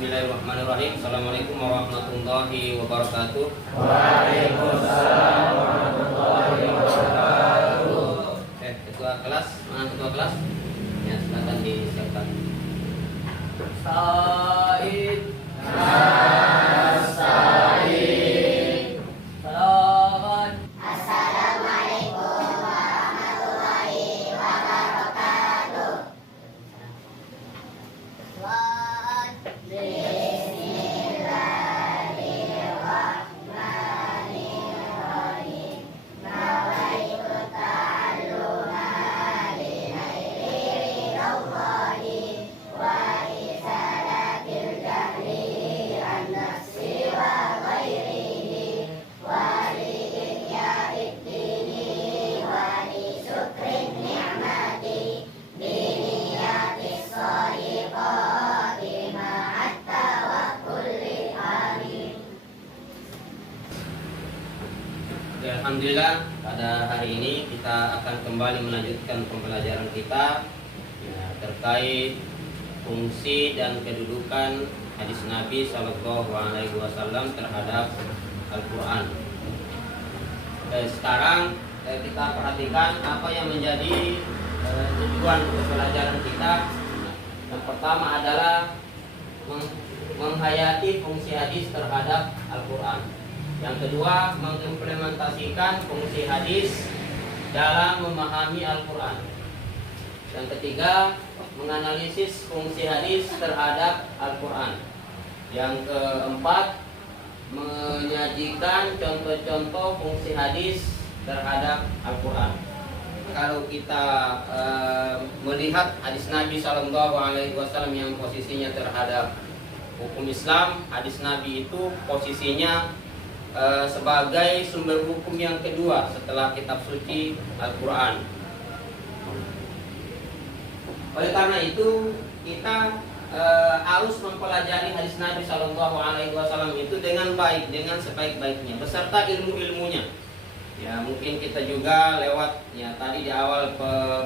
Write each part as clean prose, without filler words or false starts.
Bismillahirrahmanirrahim. Assalamualaikum warahmatullahi wabarakatuh. Waalaikumsalam warahmatullahi wabarakatuh. Ketua kelas, mana ketua kelas? Ya, silakan disiapkan. Said. Salaman. Assalamualaikum warahmatullahi wabarakatuh. Bismillahirrahmanirrahim. Nawaitu ta'alluma li ghairi rawadi wa izalatil jahli an nafsi wa ghairihi wa li ihya'id dini wa li syukrin ni'mati bi niyatis shadiqati ma'at tawakkulil amin. Alhamdulillah, pada hari ini kita akan kembali melanjutkan pembelajaran kita ya, terkait fungsi dan kedudukan hadis Nabi Shallallahu Alaihi Wasallam terhadap Al-Quran. Sekarang kita perhatikan apa yang menjadi tujuan pembelajaran kita. Yang pertama adalah menghayati fungsi hadis terhadap Al-Quran. Yang kedua, mengimplementasikan fungsi hadis dalam memahami Al-Quran. Yang ketiga, menganalisis fungsi hadis terhadap Al-Quran. Yang keempat, menyajikan contoh-contoh fungsi hadis terhadap Al-Quran. Kalau kita melihat hadis Nabi Shallallahu Alaihi Wasallam yang posisinya terhadap hukum Islam, hadis Nabi itu posisinya sebagai sumber hukum yang kedua setelah kitab suci Al-Quran. Oleh karena itu kita harus mempelajari hadis Nabi Shallallahu Alaihi Wasallam itu dengan baik, dengan sebaik-baiknya, beserta ilmu-ilmunya. Ya, mungkin kita juga lewat ya tadi di awal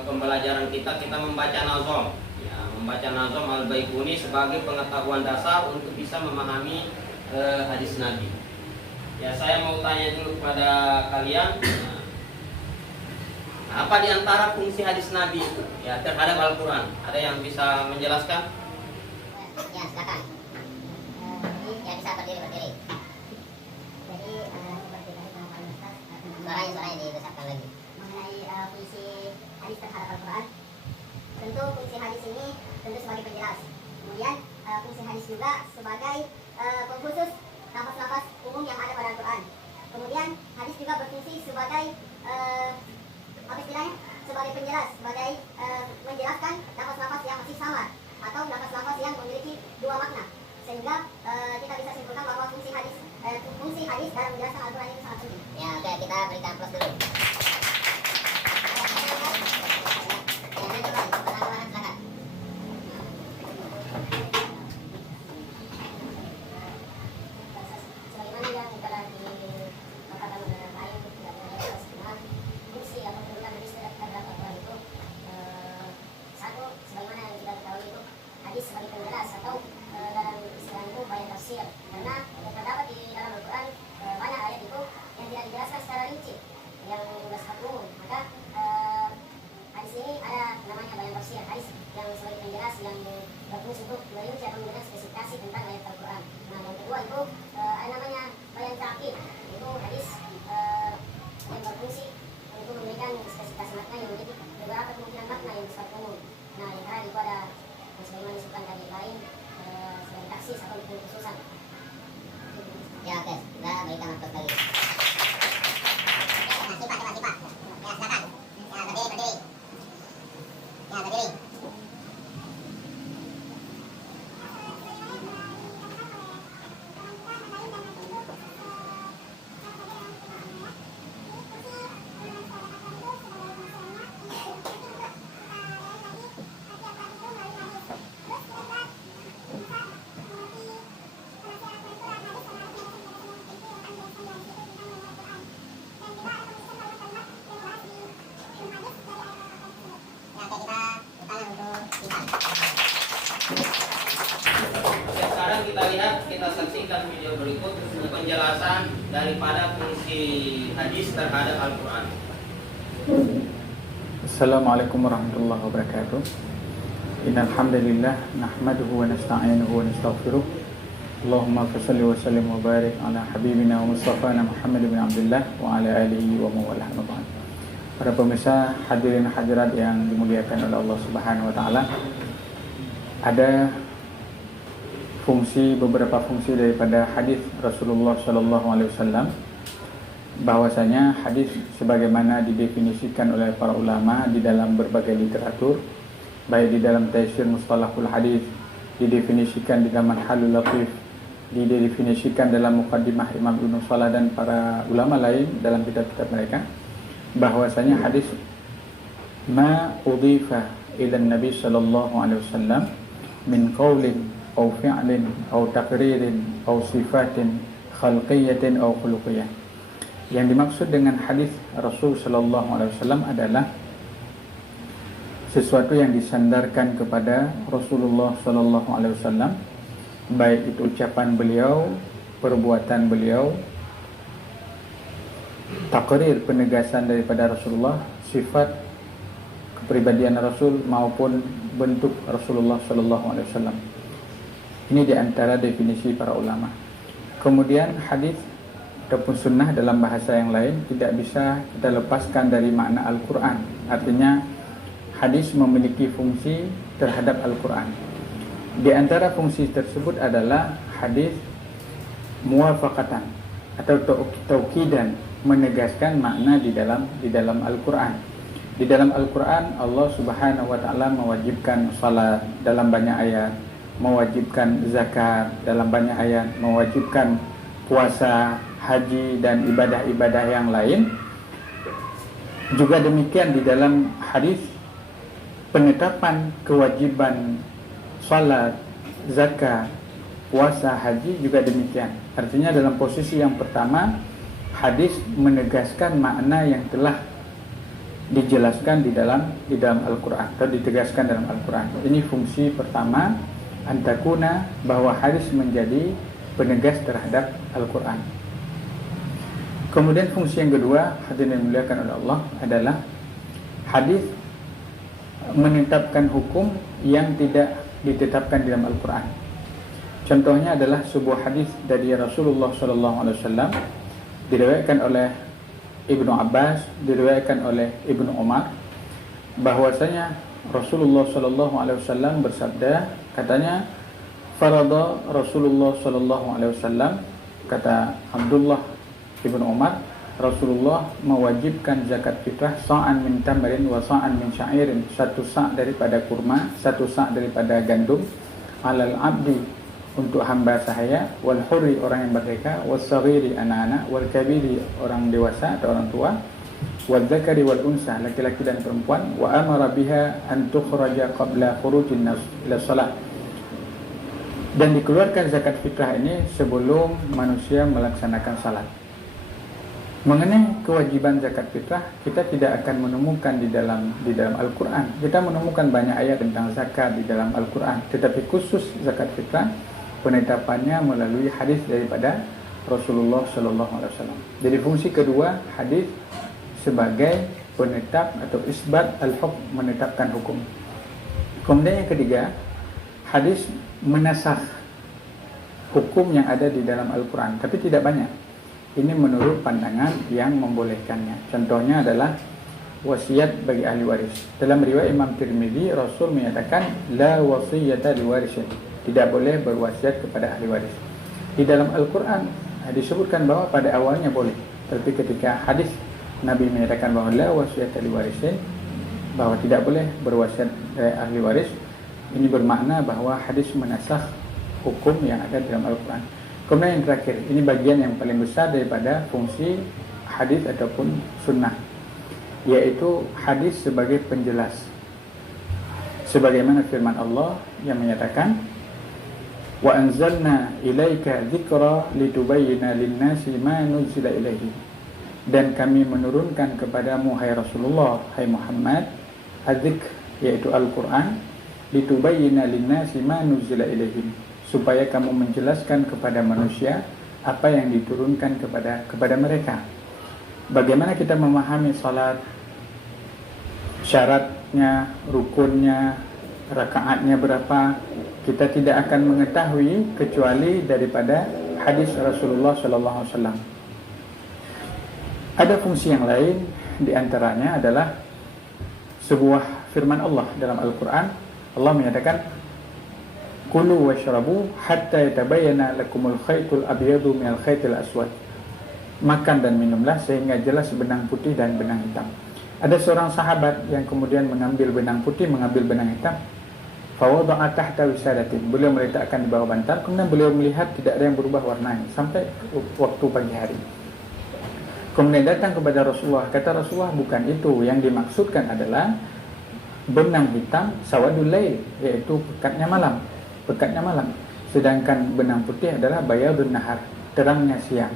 pembelajaran kita membaca nazom, ya, membaca nazom Al-Baikuni sebagai pengetahuan dasar untuk bisa memahami hadis Nabi. Ya, saya mau tanya dulu kepada kalian, apa di antara fungsi hadis Nabi itu ya terhadap Al-Quran? Ada yang bisa menjelaskan? Ya, silakan. Ya, bisa berdiri. Jadi seperti tadi Pak Ustaz, suaranya dibesarkan lagi. Mengenai fungsi hadis terhadap Al-Quran, tentu fungsi hadis ini tentu sebagai penjelas. Kemudian fungsi hadis juga sebagai pengkhusus lafaz-lafaz umum yang ada pada Al-Quran. Kemudian hadis juga berfungsi sebagai apa istilahnya? Sebagai penjelas, sebagai menjelaskan lafaz-lafaz yang masih samar atau lafaz-lafaz yang memiliki dua makna. Sehingga kita bisa simpulkan bahwa fungsi hadis dalam menjelaskan Al-Quran itu sangat penting. Ya, oke, kita berikan plus dulu. Ya, oke, kita berikan plus lagi. Sifat. Ya, silakan. Ya, berdiri. Ya, berdiri. saksikan video berikut penjelasan daripada fungsi hadis terhadap Al-Quran. Assalamualaikum warahmatullahi wabarakatuh. Innal hamdalillah nahmaduhu wa nasta'inuhu wa nastaghfiruh. Allahumma shalli wa sallim wa barik ala habibina wa mustafana Muhammad bin Abdullah wa ala alihi wa mawalah. Para pemirsa hadirin hadirat yang dimuliakan oleh Allah Subhanahu wa taala, ada beberapa fungsi daripada hadis Rasulullah sallallahu alaihi wasallam, bahwasanya hadis sebagaimana didefinisikan oleh para ulama di dalam berbagai literatur, baik di dalam Taisir Mustalahul Hadis, didefinisikan di dalam Halul Latif, didefinisikan dalam Muqaddimah Imam Ibnu Salah dan para ulama lain dalam kitab-kitab mereka, bahwasanya hadis ma udhifa ila Nabi sallallahu alaihi wasallam min qaulin aw fi'lin aw taqririn aw sifatin khalqiyatin aw khuluqiyyah. Yang dimaksud dengan hadis Rasul sallallahu alaihi wasallam adalah sesuatu yang disandarkan kepada Rasulullah sallallahu alaihi wasallam, baik itu ucapan beliau, perbuatan beliau, takrir penegasan daripada Rasulullah, sifat kepribadian Rasul maupun bentuk Rasulullah sallallahu alaihi wasallam. Ini di antara definisi para ulama. Kemudian hadis ataupun sunnah dalam bahasa yang lain tidak bisa kita lepaskan dari makna Al-Quran. Artinya hadis memiliki fungsi terhadap Al-Quran. Di antara fungsi tersebut adalah hadis muwafaqatan atau tauqidan, menegaskan makna di dalam Al-Quran. Di dalam Al-Quran Allah Subhanahu wa taala mewajibkan salat dalam banyak ayat, mewajibkan zakat dalam banyak ayat, mewajibkan puasa, haji dan ibadah-ibadah yang lain. Juga demikian di dalam hadis penetapan kewajiban salat, zakat, puasa, haji juga demikian. Artinya dalam posisi yang pertama, hadis menegaskan makna yang telah dijelaskan di dalam Al-Quran atau ditegaskan dalam Al-Quran. Ini fungsi pertama, antakuna, bahwa hadis menjadi penegas terhadap Al-Quran. Kemudian fungsi yang kedua, hadirin yang dimuliakan oleh Allah, adalah hadis menetapkan hukum yang tidak ditetapkan di dalam Al-Quran. Contohnya adalah sebuah hadis dari Rasulullah SAW, diriwayatkan oleh Ibnu Abbas, diriwayatkan oleh Ibnu Umar, bahwasanya Rasulullah SAW bersabda, katanya, farada Rasulullah SAW, kata Abdullah Ibnu Umar, Rasulullah mewajibkan zakat fitrah sa'an min tamrin wa sa'an min sya'irin, satu sa' daripada kurma, satu sa' daripada gandum, alal abdi, untuk hamba sahaya, wal hurri, orang yang merdeka, was saghiri, anak-anak, wal kabiri, orang dewasa atau orang tua, wal zakari wal unsa, laki-laki dan perempuan, wa amara biha an tukhraja qabla khurujin nas ila salat, dan dikeluarkan zakat fitrah ini sebelum manusia melaksanakan salat. Mengenai kewajiban zakat fitrah, kita tidak akan menemukan di dalam Al-Quran. Kita menemukan banyak ayat tentang zakat di dalam Al-Quran, tetapi khusus zakat fitrah penetapannya melalui hadis daripada Rasulullah SAW. Jadi fungsi kedua, hadis sebagai penetap atau isbat al-hukm, menetapkan hukum. Kemudian yang ketiga, hadis menasakh hukum yang ada di dalam Al-Quran, tapi tidak banyak. Ini menurut pandangan yang membolehkannya. Contohnya adalah wasiat bagi ahli waris. Dalam riwayat Imam Tirmidzi, Rasul menyatakan la wasiyata liwarisin, tidak boleh berwasiat kepada ahli waris. Di dalam Al-Quran disebutkan bahwa pada awalnya boleh, tapi ketika hadis Nabi menyatakan bahwa la wasiyata liwarisin, bahwa tidak boleh berwasiat dari ahli waris. Ini bermakna bahwa hadis menasakh hukum yang ada dalam Al-Quran. Kemudian yang terakhir, ini bagian yang paling besar daripada fungsi hadis ataupun sunnah, yaitu hadis sebagai penjelas. Sebagaimana firman Allah yang menyatakan, wa anzalna ilaika dzikra litubayyana lin-nasi ma nuzila ilaihi, dan kami menurunkan kepadamu hai Rasulullah, hai Muhammad, adzikr, yaitu Al-Quran, litubayyana lin-nasi ma nuzila ilaihim, supaya kamu menjelaskan kepada manusia apa yang diturunkan kepada mereka. Bagaimana kita memahami salat, syaratnya, rukunnya, rakaatnya berapa, kita tidak akan mengetahui kecuali daripada hadis Rasulullah SAW. Ada fungsi yang lain, diantaranya adalah sebuah firman Allah dalam Al-Quran. Allah menyatakan, Kulu washrabu hatta yatabayyana lakumul khaytul abyadu minal khaytil aswad. Makan dan minumlah sehingga jelas benang putih dan benang hitam. Ada seorang sahabat yang kemudian mengambil benang putih, mengambil benang hitam. Fawada'a tahta wisadatin. Beliau meletakkan di bawah bantal. Kemudian beliau melihat tidak ada yang berubah warnanya sampai waktu pagi hari. Kemudian datang kepada Rasulullah. Kata Rasulullah, bukan itu. Yang dimaksudkan adalah benang hitam sawadul lail, yaitu pekatnya malam. Sedangkan benang putih adalah bayadun nahar, terangnya siang.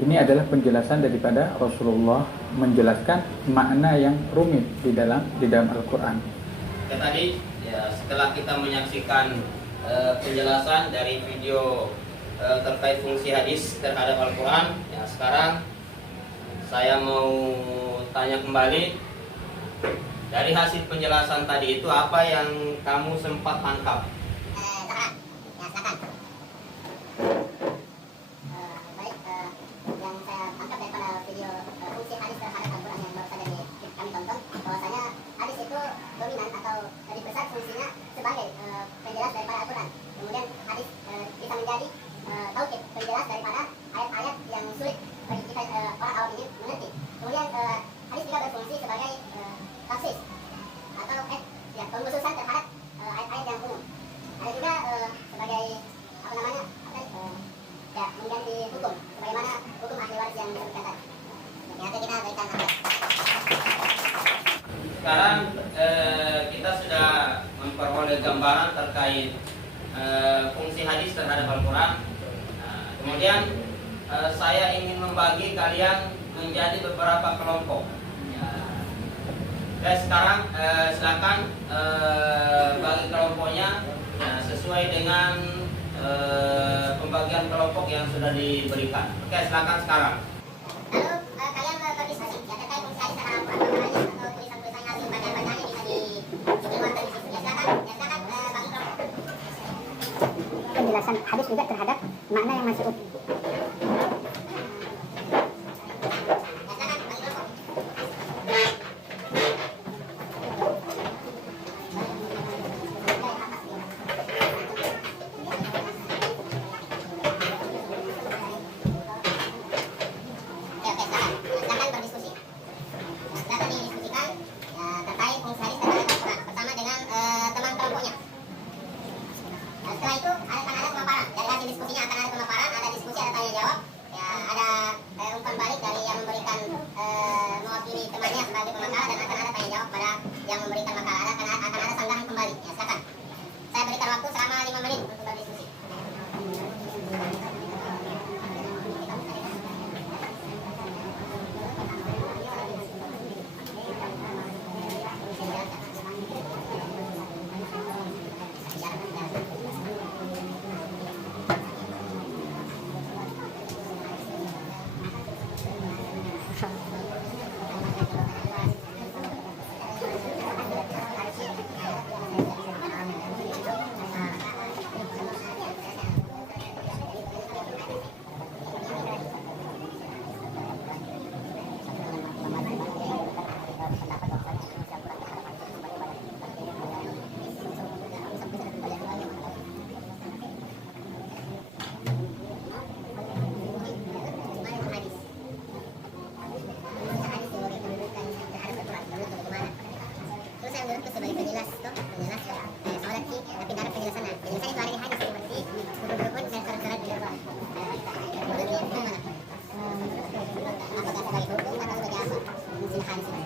Ini adalah penjelasan daripada Rasulullah menjelaskan makna yang rumit di dalam Al-Quran. Tadi ya, setelah kita menyaksikan penjelasan dari video terkait fungsi hadis terhadap Al-Quran, ya sekarang saya mau tanya kembali, dari hasil penjelasan tadi itu apa yang kamu sempat tangkap? Yang saya tangkap daripada video fungsi hadis terhadap Al-Quran yang baru saja kami tonton, bahwasanya hadis itu dominan atau lebih besar fungsinya sebagai penjelas daripada Al-Quran. Kemudian hadis bisa menjadi taukid, penjelas daripada ayat-ayat yang sulit bagi kita orang awam ini mengerti. Kemudian hadis juga berfungsi sebagai tafsir atau pengkhususan terhadap ayat-ayat yang umum. Ada juga sebagai mengganti hukum, sebagaimana hukum ahli waris yang disebutkan tadi. Nanti kita berikan Sekarang kita sudah memperoleh gambaran terkait fungsi hadis terhadap Al-Quran. Kemudian saya ingin membagi kalian menjadi beberapa kelompok. Sekarang silakan bagi kelompoknya sesuai dengan pembagian kelompok yang sudah diberikan. Oke, silakan sekarang. Lalu kalian berdiskusi ya terkait fungsi hadis terhadap Al-Quran atau tulisan-tulisan yang bacaan-bacaannya bisa dikeluarkan di situ. Ya silakan bagi kelompok. Penjelasan hadis juga terhadap makna yang masih utuh. Yang memberikan makalah akan ada sanggahan kembali. Ya, silakan. Saya berikan waktu selama 5 menit untuk berdiskusi. Sebagai penjelas sholat tapi dalam penjelasan itu ada di hadis seperti rukun dan syarat-syarat menurutnya bagaimana? Apakah sebagai hukum atau sebagai apa? Fungsi hadis ini.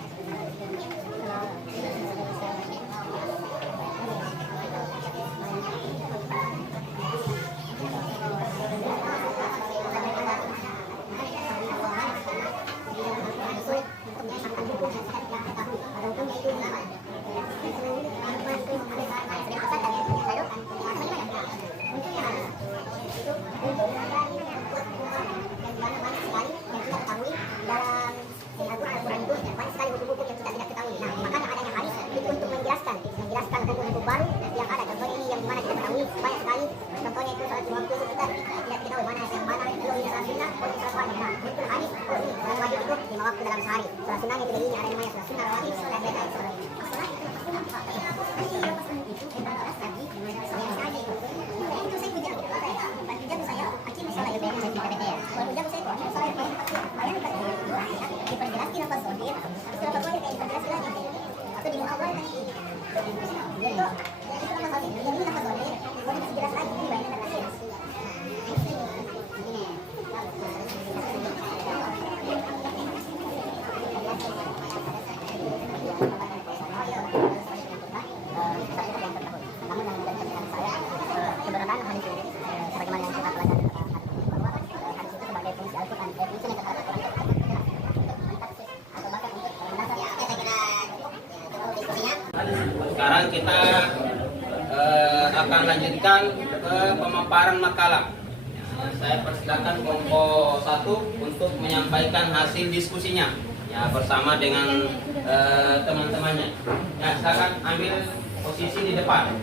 menjelaskan hukum baru yang ada. Contohnya ini yang mana kita ketahui banyak sekali. Contohnya itu salat lima waktu itu kita tidak tahu mana yang mana. Kalau ini salat sunnah, kalau ini salat wajib. Nah, muncul hadis, oh ini salat wajib itu 5 waktu dalam sehari. Salat sunnah itu ini ada namanya salat sunnah rawatib, salat beda itu salat. Sekarang kita akan lanjutkan ke pemaparan makalah. Saya persilakan kelompok 1 untuk menyampaikan hasil diskusinya ya bersama dengan teman-temannya. Ya, silakan ambil posisi di depan.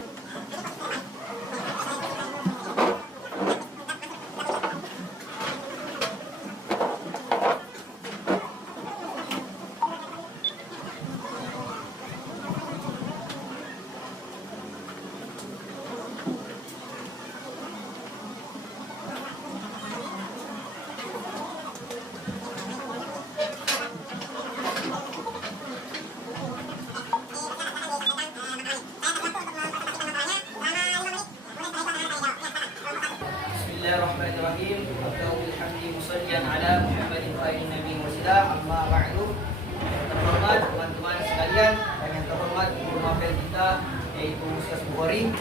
Bismillahirrahmanirrahim. Alhamdulillah musallian ala Muhammadin wa alihi nabi wasila. Amma ba'du. Yang terhormat teman-teman sekalian dan yang terhormat guru mapel kita yaitu Ustaz Bukhari.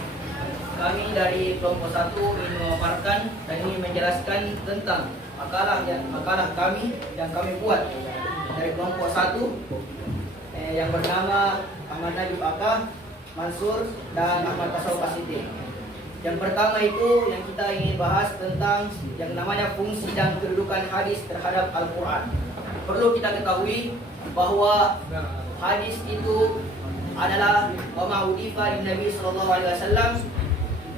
Kami dari kelompok 1 ingin memaparkan dan ingin menjelaskan tentang makalah kami yang kami buat dari kelompok 1 yang bernama Ahmad Najib Aka, Mansur dan Ahmad Tasawuf Asiti. Yang pertama itu yang kita ingin bahas tentang yang namanya fungsi dan kedudukan hadis terhadap Al-Quran. Perlu kita ketahui bahwa hadis itu adalah ma'udifa di Nabi SAW,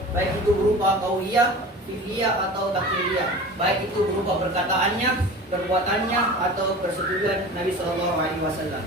baik itu berupa qauliyah, fi'liyah atau taklidiyah, baik itu berupa perkataannya, perbuatannya atau persetujuan Nabi SAW.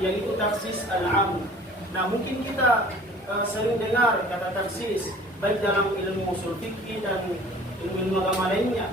Yaitu taksis al-am. Nah, mungkin kita sering dengar kata taksis baik dalam ilmu usul fikih dan ilmu agama lainnya.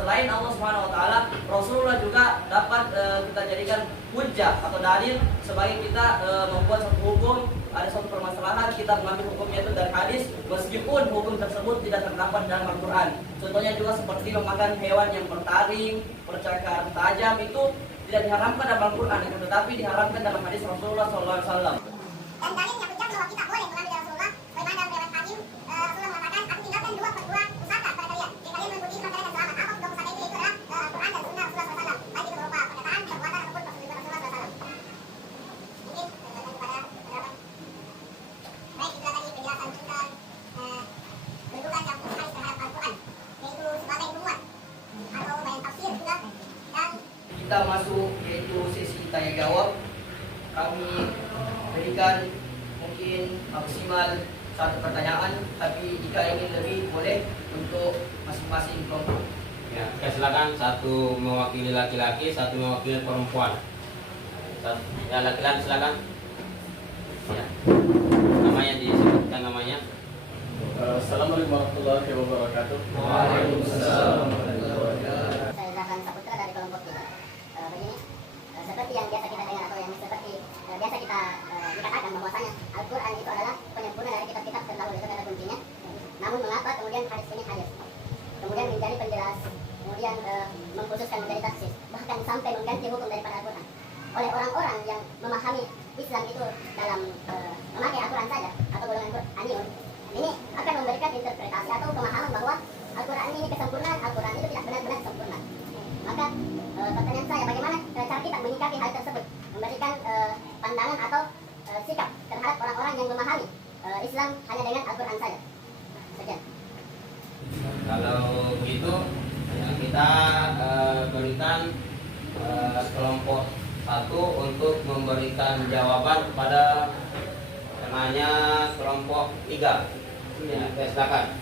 Selain Allah Subhanahu wa taala, Rasulullah juga dapat kita jadikan hujjah atau dalil sebagai kita membuat satu hukum, ada suatu permasalahan, kita mengambil hukumnya itu dari hadis meskipun hukum tersebut tidak terdapat dalam Al-Qur'an. Contohnya juga seperti memakan hewan yang bertaring, bercakar tajam itu tidak diharamkan dalam Al-Qur'an, tetapi diharamkan dalam hadis Rasulullah SAW. Dan dalil yang hujjah bahwa kita boleh mengambil dari Rasulullah, bagaimana dalam riwayat Hakim, Rasulullah mengatakan, aku tinggalkan dua pusaka pada kalian. Jika kalian mengikuti maka kalian akan selamat. Apa kedua pusaka itu? Yaitu adalah Al-Quran dan Sunnah Rasulullah SAW. Baik itu berupa perkataan, perbuatan ataupun perbuatan Rasulullah SAW. Ini kepada pendapat. Baik, itulah tadi penjelasan tentang bentukan campur hadis terhadap Al-Quran, yaitu sebagai muat atau bayan tafsir juga. Dan Kita masuk yaitu sesi tanya jawab. Kami berikan mungkin maksimal satu pertanyaan, tapi jika ingin lebih boleh untuk masing-masing kelompok. Ya, oke, silakan, satu mewakili laki-laki, satu mewakili perempuan. Ya, laki-laki silakan. Ya. Namanya disebutkan namanya. Assalamualaikum warahmatullahi wabarakatuh. Waalaikumsalam warahmatullahi wabarakatuh. saya Zahran Saputra dari kelompok 3. Begini, seperti yang biasa kita dengar atau yang seperti biasa kita dikatakan bahwasanya Al-Quran itu adalah penyempurna dari kitab-kitab terdahulu, itu kata kuncinya. Namun mengapa kemudian hadis ini hadir? Kemudian menjadi penjelas, kemudian mengkhususkan menjadi tafsir, bahkan sampai mengganti hukum daripada Al-Quran. Oleh orang-orang yang memahami Islam itu dalam memakai Al-Quran saja atau golongan Qur'aniyun, ini akan memberikan interpretasi atau pemahaman bahwa Al-Quran ini kesempurnaan, Al-Quran itu tidak benar-benar sempurna. Maka pertanyaan saya, bagaimana cara kita menyikapi hal tersebut, memberikan pandangan atau sikap terhadap orang-orang yang memahami Islam hanya dengan Al-Quran saja. Sekian. Kalau gitu, ya, kita berikan kelompok 1 untuk memberikan jawaban kepada namanya kelompok 3. Ya, silakan.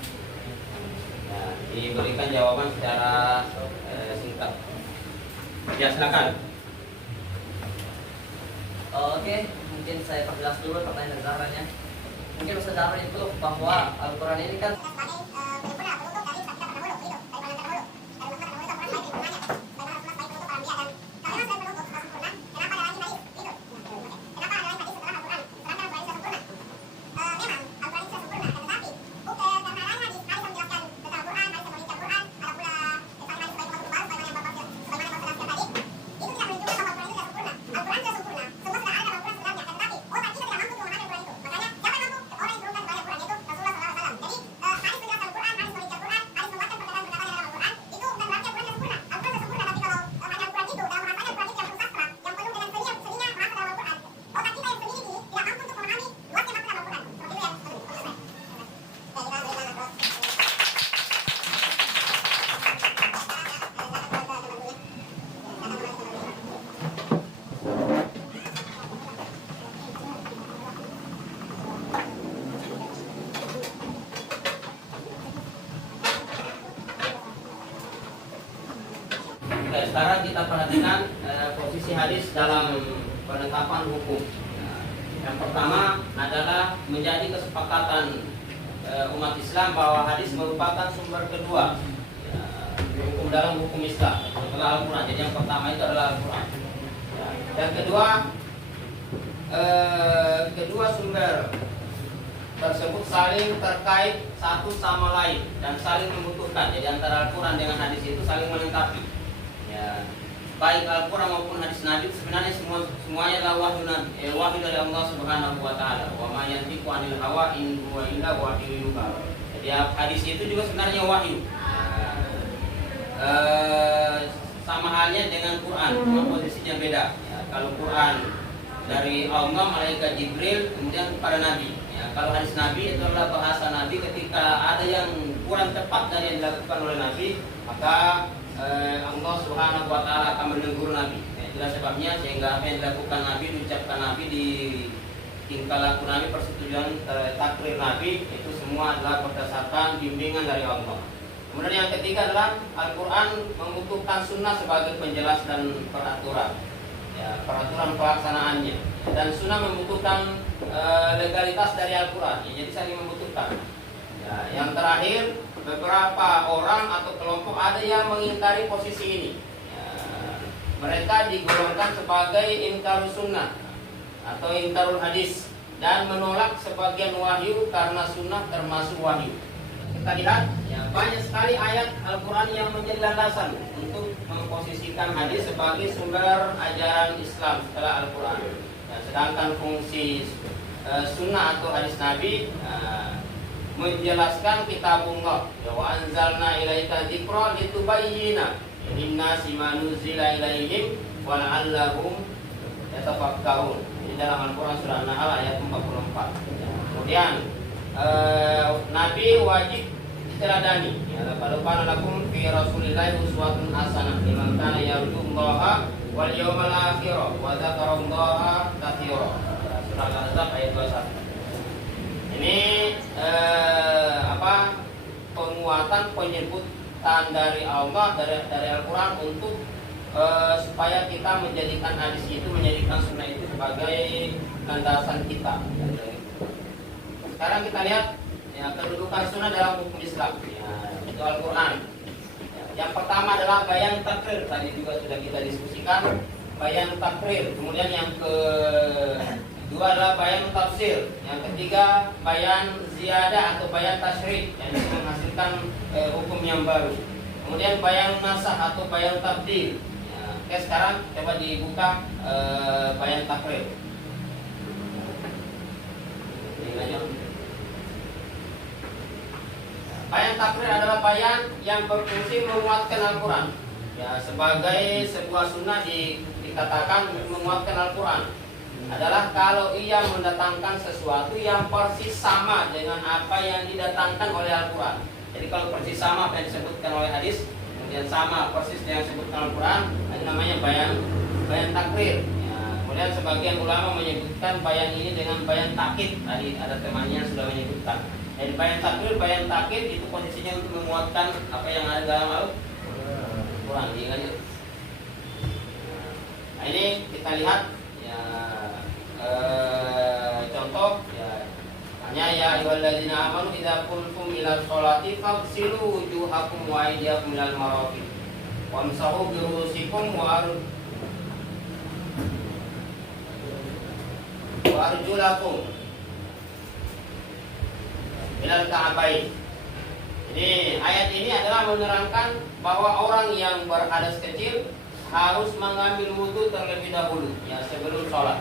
Ya, diberikan jawaban secara singkat. Ya, silakan. Oke, mungkin saya perjelas dulu pertanyaan Zahrannya. Mungkin Ustaz Zahran itu bahwa Al-Quran ini kan Al-Quran sudah sempurna. Semua sudah ada dalam Al-Quran sebenarnya, tetapi otak kita tidak mampu untuk memahami Oke, sekarang kita perhatikan posisi hadis dalam penetapan hukum. Yang pertama adalah menjadi kesepakatan umat Islam bahwa hadis merupakan sumber kedua hukum dalam hukum Islam setelah Al-Quran. Jadi yang pertama itu adalah Al-Quran. Yang kedua sumber tersebut saling terkait satu sama lain dan saling membutuhkan. Jadi antara Al-Quran dengan hadis itu saling melengkapi. Ya, baik Al-Quran maupun hadis Nabi sebenarnya semuanya adalah wahyu dari Allah Subhanahu wa taala. Wa ma yantiqu 'anil hawa in huwa illa wahyun yuha. Jadi hadis itu juga sebenarnya wahyu. Sama halnya dengan Quran, cuma posisinya beda. Ya, kalau Quran dari Allah, malaikat Jibril, kemudian kepada Nabi. Ya, kalau hadis Nabi itu adalah bahasa Nabi ketika ada yang kurang tepat dari yang dilakukan oleh Nabi, maka Allah Subhanahu wa taala akan menegur Nabi. Itulah sebabnya sehingga apa yang dilakukan Nabi, diucapkan Nabi, di tingkah laku Nabi, persetujuan takrir Nabi, itu semua adalah berdasarkan bimbingan dari Allah. Kemudian yang ketiga adalah Al-Quran membutuhkan sunnah sebagai penjelas dan peraturan. Ya, peraturan pelaksanaannya. Dan sunnah membutuhkan legalitas dari Al-Quran. Ya, jadi saling membutuhkan. Ya, yang terakhir, beberapa orang atau kelompok ada yang mengingkari posisi ini. Ya, mereka digolongkan sebagai ingkarus sunnah atau ingkarul hadis dan menolak sebagian wahyu karena sunnah termasuk wahyu. Kita lihat, ya, banyak sekali ayat Al-Quran yang menjadi landasan untuk memposisikan hadis sebagai sumber ajaran Islam setelah Al-Quran. Ya, sedangkan fungsi sunnah atau hadis Nabi menjelaskan kitabullah. Wa anzalna ilaika dzikra litubayyina linnasi ma nuzila ilaihim wa la'allahum yatafakkarun. Ini dalam Al-Quran surah An-Nahl ayat 44. Kemudian Nabi wajib diteladani. Ya, laqad kana lakum fi Rasulillahi uswatun hasanah liman kana yarjullaha wal yawmal akhir wa dzakarallaha katsira. Surah Al-Ahzab ayat 21. Ini penguatan penyebutan dari Allah dari Al-Quran untuk supaya kita menjadikan hadis itu, menjadikan sunnah itu sebagai landasan kita. Sekarang kita lihat, ya, kedudukan sunnah dalam hukum Islam. Ya, itu Al-Quran. Ya, yang pertama adalah bayan takrir, tadi juga sudah kita diskusikan bayan takrir. Kemudian yang kedua adalah bayan tafsir. Yang ketiga bayan ziyadah atau bayan tasyrih, yang menghasilkan hukum yang baru. Kemudian bayan nasah atau bayan tabdil. Ya, oke, sekarang coba dibuka bayan takrir. Ini lanjut. Bayan takrir adalah bayan yang berfungsi menguatkan Al-Quran. Ya, sebagai sebuah sunnah dikatakan menguatkan Al-Quran adalah kalau ia mendatangkan sesuatu yang persis sama dengan apa yang didatangkan oleh Al-Quran. Jadi kalau persis sama apa yang disebutkan oleh hadis, kemudian sama persis dengan yang disebutkan Al-Quran, itu namanya bayan takrir. Ya, kemudian sebagian ulama menyebutkan bayan ini dengan bayan takkid. Tadi ada temannya sudah menyebutkan. Jadi bayan takkid itu posisinya untuk menguatkan apa yang ada dalam Al-Quran. Diingat. Nah, ini kita lihat, ya, contoh, ya, hanya ya ayyuhalladzina amanu idza qumtum ila sholati faghsilu wujuhakum wa aydiyakum ilal marafiq wamsahu bi ru'usikum wa arjulakum ilal ka'bain. Jadi ayat ini adalah menerangkan bahwa orang yang berhadas kecil harus mengambil wudhu terlebih dahulu, ya, sebelum sholat.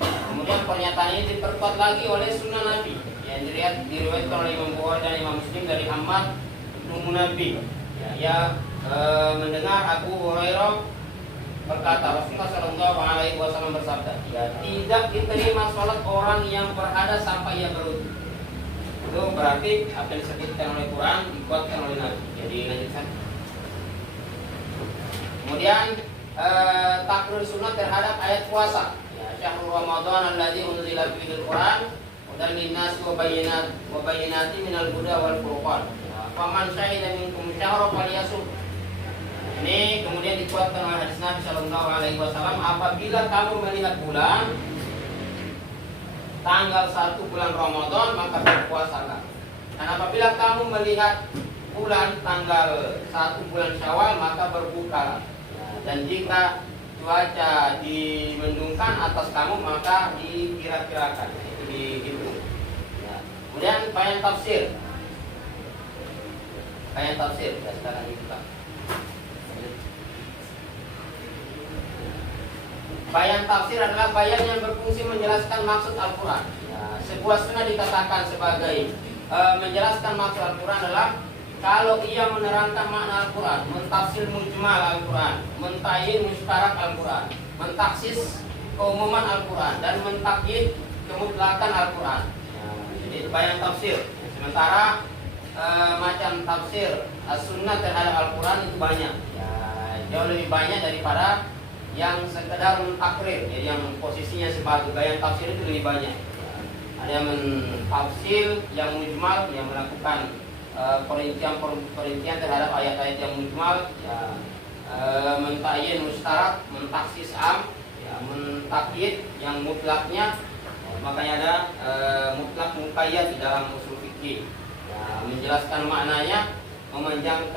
Kemudian pernyataan ini diperkuat lagi oleh sunnah Nabi yang diriwayatkan oleh Imam Bukhari dan Imam Muslim dari Hammad bin Munabbih. Ya, mendengar Abu Hurairah berkata, Rasulullah Shallallahu Alaihi Wasallam bersabda, ya, tidak diterima sholat orang yang berhadas sampai ia berwudhu. Itu berarti apa yang disebutkan oleh Quran dikuatkan oleh Nabi. Jadi lanjutkan. Kemudian takrir sunnah terhadap ayat puasa. Ya, syahrul Ramadan alladzi unzila fihi al-Quran hudan lin-nas wa bayyinatin minal huda wal furqan. Faman syahida minkum syahra falyasum. Ini Ini kemudian dikuatkan oleh hadis Nabi Shallallahu Alaihi Wasallam, apabila kamu melihat bulan tanggal 1 bulan Ramadan maka berpuasalah. Dan apabila kamu melihat bulan tanggal 1 bulan Syawal maka berbukalah. Dan jika cuaca dimendungkan atas kamu maka dikira-kirakan, itu dihitung. Kemudian bayan tafsir. Bayan tafsir, ya, sekarang dibuka. Bayan tafsir adalah bayan yang berfungsi menjelaskan maksud Al-Quran. Ya, sebuah sunnah dikatakan sebagai menjelaskan maksud Al-Quran adalah kalau ia menerangkan makna Al-Quran, mentafsir mujmal Al-Quran, mentayin mustarak Al-Quran, mentaksis keumuman Al-Quran, dan mentakyid kemutlakan Al-Quran. Ya, jadi itu bayan tafsir. Sementara macam tafsir as-sunnah terhadap Al-Quran itu banyak. Ya, jauh lebih banyak daripada yang sekedar mentakrir, jadi yang posisinya sebagai bayan tafsir itu lebih banyak. Ada yang mentafsir, yang mujmal, yang melakukan perincian terhadap ayat-ayat yang mujmal, ya, mentayin mustarak, mentaksis am, ya, mentakyid yang mutlaknya, ya, makanya ada mutlak muqayyad di dalam usul fikih, ya, menjelaskan maknanya, memanjang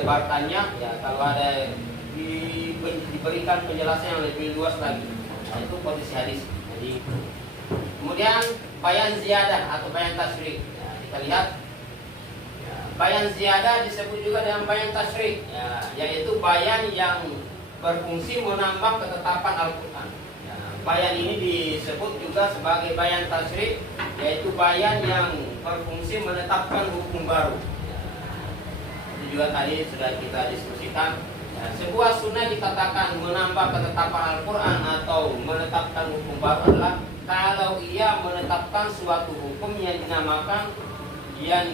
lebarkannya, ya, kalau ada diberikan penjelasan yang lebih luas lagi. Nah, itu posisi hadis. Jadi kemudian bayan ziyadah atau bayan tasyrik. Ya, kita lihat ya, bayan ziyadah disebut juga dengan bayan tasyrik, ya, yaitu bayan yang berfungsi menambah ketetapan Al-Quran. Ya, bayan ini disebut juga sebagai bayan tasyrik, yaitu bayan yang berfungsi menetapkan hukum baru. Ya, itu juga tadi sudah kita diskusikan. Sebuah sunnah dikatakan menambah ketetapan Al-Quran atau menetapkan hukum baru adalah kalau ia menetapkan suatu hukum yang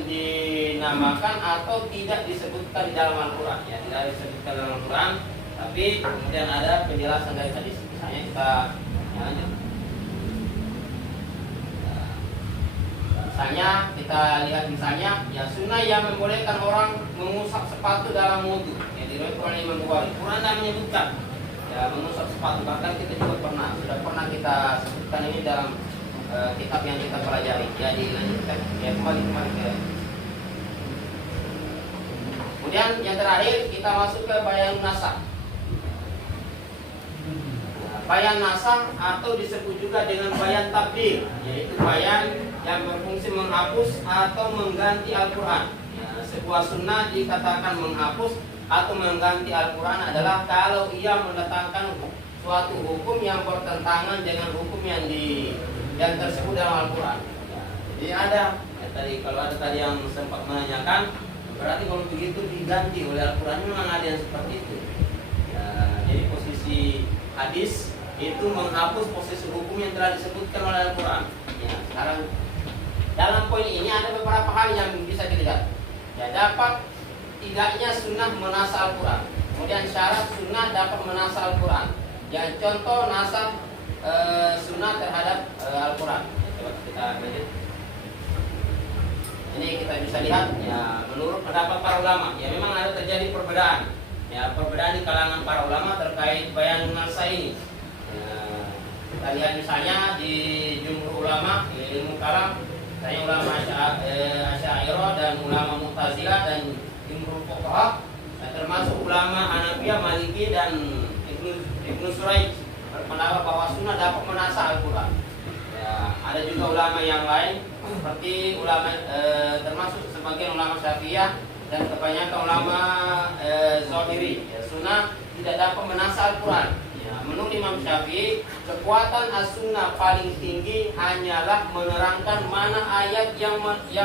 dinamakan atau tidak disebutkan di dalam Al-Quran. Ya, tidak disebutkan dalam Al-Quran, tapi kemudian ada penjelasan dari hadis. Misalnya kita lanjut. Misalnya kita lihat ya sunnah yang membolehkan orang mengusap sepatu dalam wudu. Diriwayatkan oleh Imam Bukhari. Quran tidak menyebutkan ya mengusap sepatu, bahkan kita juga sudah pernah kita sebutkan ini dalam kitab yang kita pelajari. Ya, dilanjutkan. Ya, kembali ke. Kemudian yang terakhir kita masuk ke bayan nasakh. Bayan nasakh atau disebut juga dengan bayan tabdil, yaitu bayan yang berfungsi menghapus atau mengganti Al-Quran. Ya, sebuah sunnah dikatakan menghapus atau mengganti Al-Quran adalah kalau ia mendatangkan suatu hukum yang bertentangan dengan hukum yang tersebut dalam Al-Quran. Ya, jadi ada ya, kalau ada tadi yang sempat menanyakan, berarti kalau begitu diganti oleh Al-Quran, memang ada yang seperti itu. Ya, jadi posisi hadis itu menghapus posisi hukum yang telah disebutkan oleh Al-Quran. Ya, sekarang dalam poin ini ada beberapa hal yang bisa dilihat. Ya, dapat tidaknya sunnah menasah Al-Quran. Kemudian syarat sunnah dapat menasah Al-Quran. Yang contoh nasah sunnah terhadap Al-Quran. Ya, coba kita lanjut. Ini kita bisa lihat ya, menurut pendapat para ulama, ya memang ada terjadi perbedaan. Ya, perbedaan di kalangan para ulama terkait bayan nasah ini. Ya, kita lihat misalnya di jumhur ulama, ilmu kalam, misalnya ulama Asy'ariyah dan ulama Mu'tazilah dan jumhur fuqaha, termasuk ulama Hanafiyah, Maliki dan Ibnu Suraij berpendapat bahwa sunnah dapat menasah Al-Quran. Ya, ada juga ulama yang lain seperti ulama termasuk sebagian ulama Syafi'iyah dan kebanyakan ulama Zahiri. Ya, sunnah tidak dapat menasah Al-Quran. Ya, menurut Imam Syafi'i, kekuatan as-sunnah paling tinggi hanyalah menerangkan mana ayat yang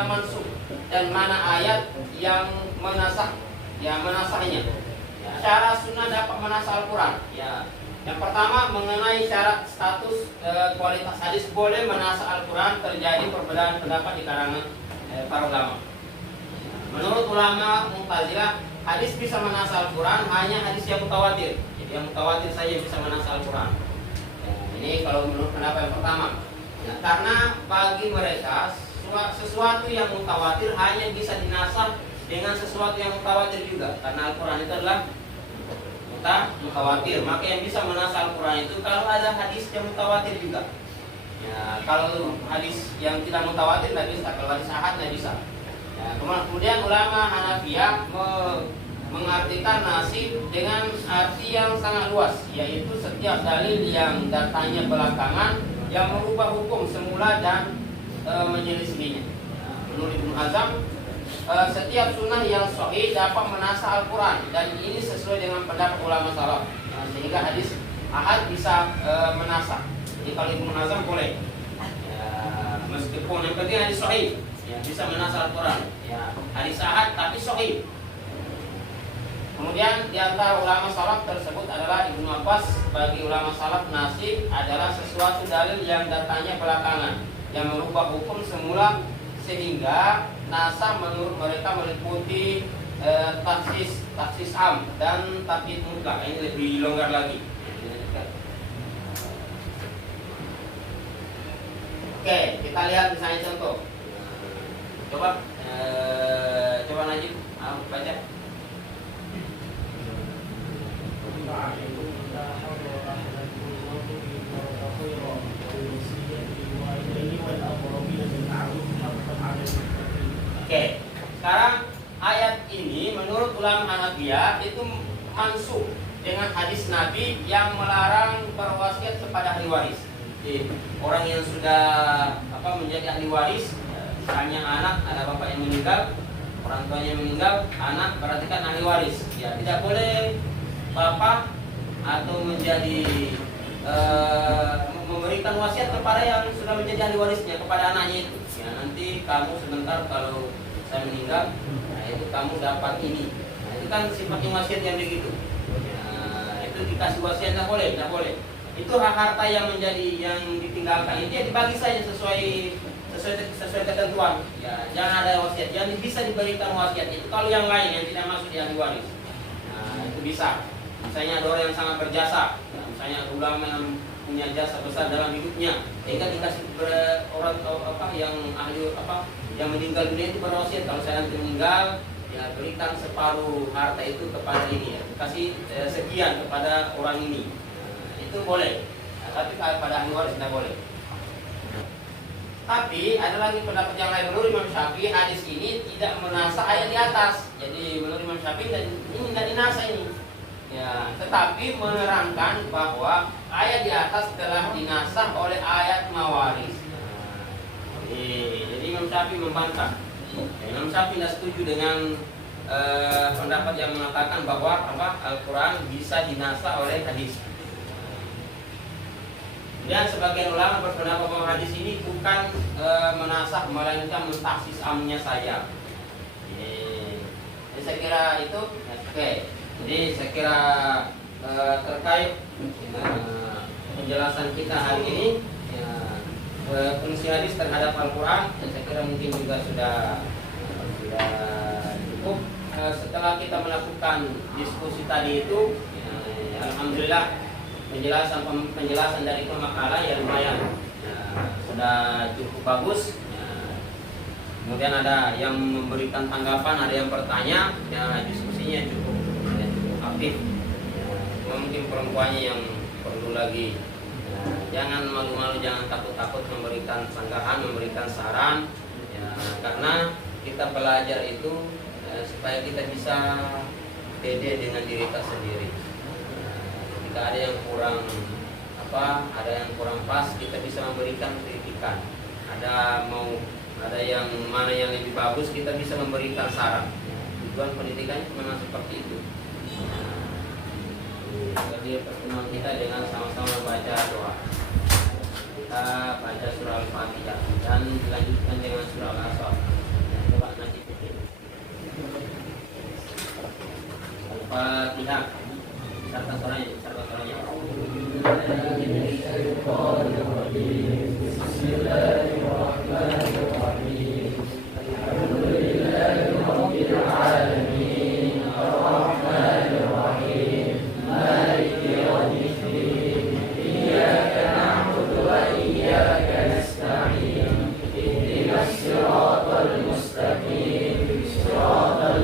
mansukh dan mana ayat yang menasahnya. Ya, syarat sunnah dapat menasah Al-Quran. Ya, yang pertama mengenai syarat status kualitas hadis boleh menasah Al-Quran, terjadi perbedaan pendapat di kalangan para ulama. Menurut ulama Mu'tazilah, hadis bisa menasah Al-Quran hanya hadis yang mutawatir. Jadi yang mutawatir saja bisa menasah Al-Quran. Ya, ini kalau menurut pendapat yang pertama. Ya, karena bagi mereka sesuatu yang mutawatir hanya bisa dinasah dengan sesuatu yang mutawatir juga, karena Al-Quran itu adalah mutawatir. Maka yang bisa menasah Al-Quran itu kalau ada hadis yang mutawatir juga. Ya, kalau hadis yang tidak mutawatir tidak bisa, kalau hadis ahad tidak bisa. Ya, kemudian ulama Hanafiyah mengartikan nasib dengan arti yang sangat luas, yaitu setiap dalil yang datanya belakangan yang merubah hukum semula dan menyelisihinya. Menurut Ibnu Hazm, setiap sunnah yang sahih dapat menasah Al-Quran, dan ini sesuai dengan pendapat ulama salaf. Sehingga hadis ahad bisa menasah. Jadi kalau Ibnu Hazm boleh, ya, meskipun yang penting hadis sahih, ya, bisa menasah Al-Quran. Ya, hadis ahad tapi sahih. Kemudian di antara ulama salaf tersebut adalah Ibnu Abbas. Bagi ulama salaf, nasih adalah sesuatu dalil yang datanya belakangan yang merubah hukum semula, sehingga nasah menurut mereka meliputi taksis am dan takyid mutlak. Ini lebih longgar lagi. Oke, kita lihat misalnya contoh. Coba Najib, baca. Oke, sekarang ayat ini menurut ulama Hanafiyah itu mansukh dengan hadis Nabi yang melarang berwasiat kepada ahli waris. Jadi, orang yang sudah menjadi ahli waris, misalnya anak, ada bapak yang meninggal, orang tuanya meninggal, anak berarti kan ahli waris. Ya, tidak boleh bapak atau menjadi memberikan wasiat kepada yang sudah menjadi ahli warisnya, kepada anaknya itu. Ya, nanti kamu sebentar kalau saya meninggal, nah itu kamu dapat ini. Nah, itu kan sifatnya wasiat yang begitu. Nah, itu dikasih wasiat tidak boleh. Itu hak harta yang ditinggalkan itu ya dibagi saja sesuai ketentuan. Ya, jangan ada wasiat. Yang bisa diberikan wasiat itu kalau yang lain yang tidak masuk di ahli waris. Nah, itu bisa. Misalnya ada orang yang sangat berjasa, ya, misalnya ulama yang punya jasa besar dalam hidupnya, sehingga dikasih orang yang ahli yang meninggal dunia itu berwasiat, kalau saya nanti meninggal, ya berikan separuh harta itu kepada ini, ya, kasih sekian kepada orang ini. Nah, itu boleh. Nah, tapi pada ahli waris tidak boleh. Tapi ada lagi pendapat yang lain. Menurut Imam Syafi'i, hadis ini tidak menasah ayat di atas. Jadi menurut Imam Syafi'i ini tidak dinasah ini. Ya, tetapi menerangkan bahwa ayat di atas telah dinasah oleh ayat mawaris. Jadi Imam Syafi'i membantah. Imam Syafi'i tidak setuju dengan pendapat yang mengatakan bahwa Al-Quran bisa dinasah oleh hadis. Dan sebagian ulama berpendapat bahwa hadis ini bukan menasah, melainkan mentaksis amnya saja. Jadi saya kira itu oke. Jadi saya kira terkait penjelasan kita hari ini, fungsi hadis terhadap Al-Quran, saya kira mungkin juga sudah cukup. Setelah kita melakukan diskusi tadi itu, alhamdulillah penjelasan dari pemakalah yang lumayan sudah cukup bagus. Kemudian ada yang memberikan tanggapan, ada yang bertanya, diskusinya cukup aktif. Mungkin perempuannya yang perlu lagi, jangan malu-malu, jangan takut-takut memberikan sanggahan, memberikan saran, karena kita belajar itu supaya kita bisa pede dengan diri kita sendiri. Jika ada yang kurang ada yang kurang pas, kita bisa memberikan kritikan. Ada yang mana yang lebih bagus, kita bisa memberikan saran. Tujuan pendidikan memang seperti itu. Jadi pertemuan kita dengan sama-sama membaca doa. Kita baca surah Al-Fatihah dan dilanjutkan dengan surah Al-Asr. Coba nanti pikir. Al-Fatihah. Serta suaranya. Bismillahirrahmanirrahim. Alhamdulillahirabbil alamin. Ar-Rahmanir Rahim. Maliki yaumiddin. Iyyaka na'budu wa iyyaka nasta'in. Ihdinas siratal mustaqim. Siratal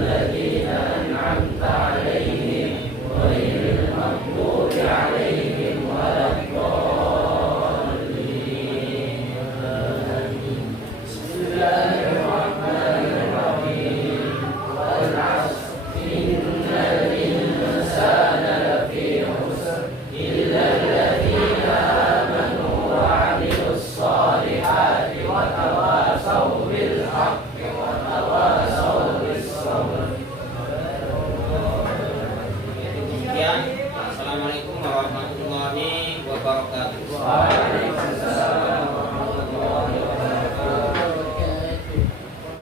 wabarakatuh.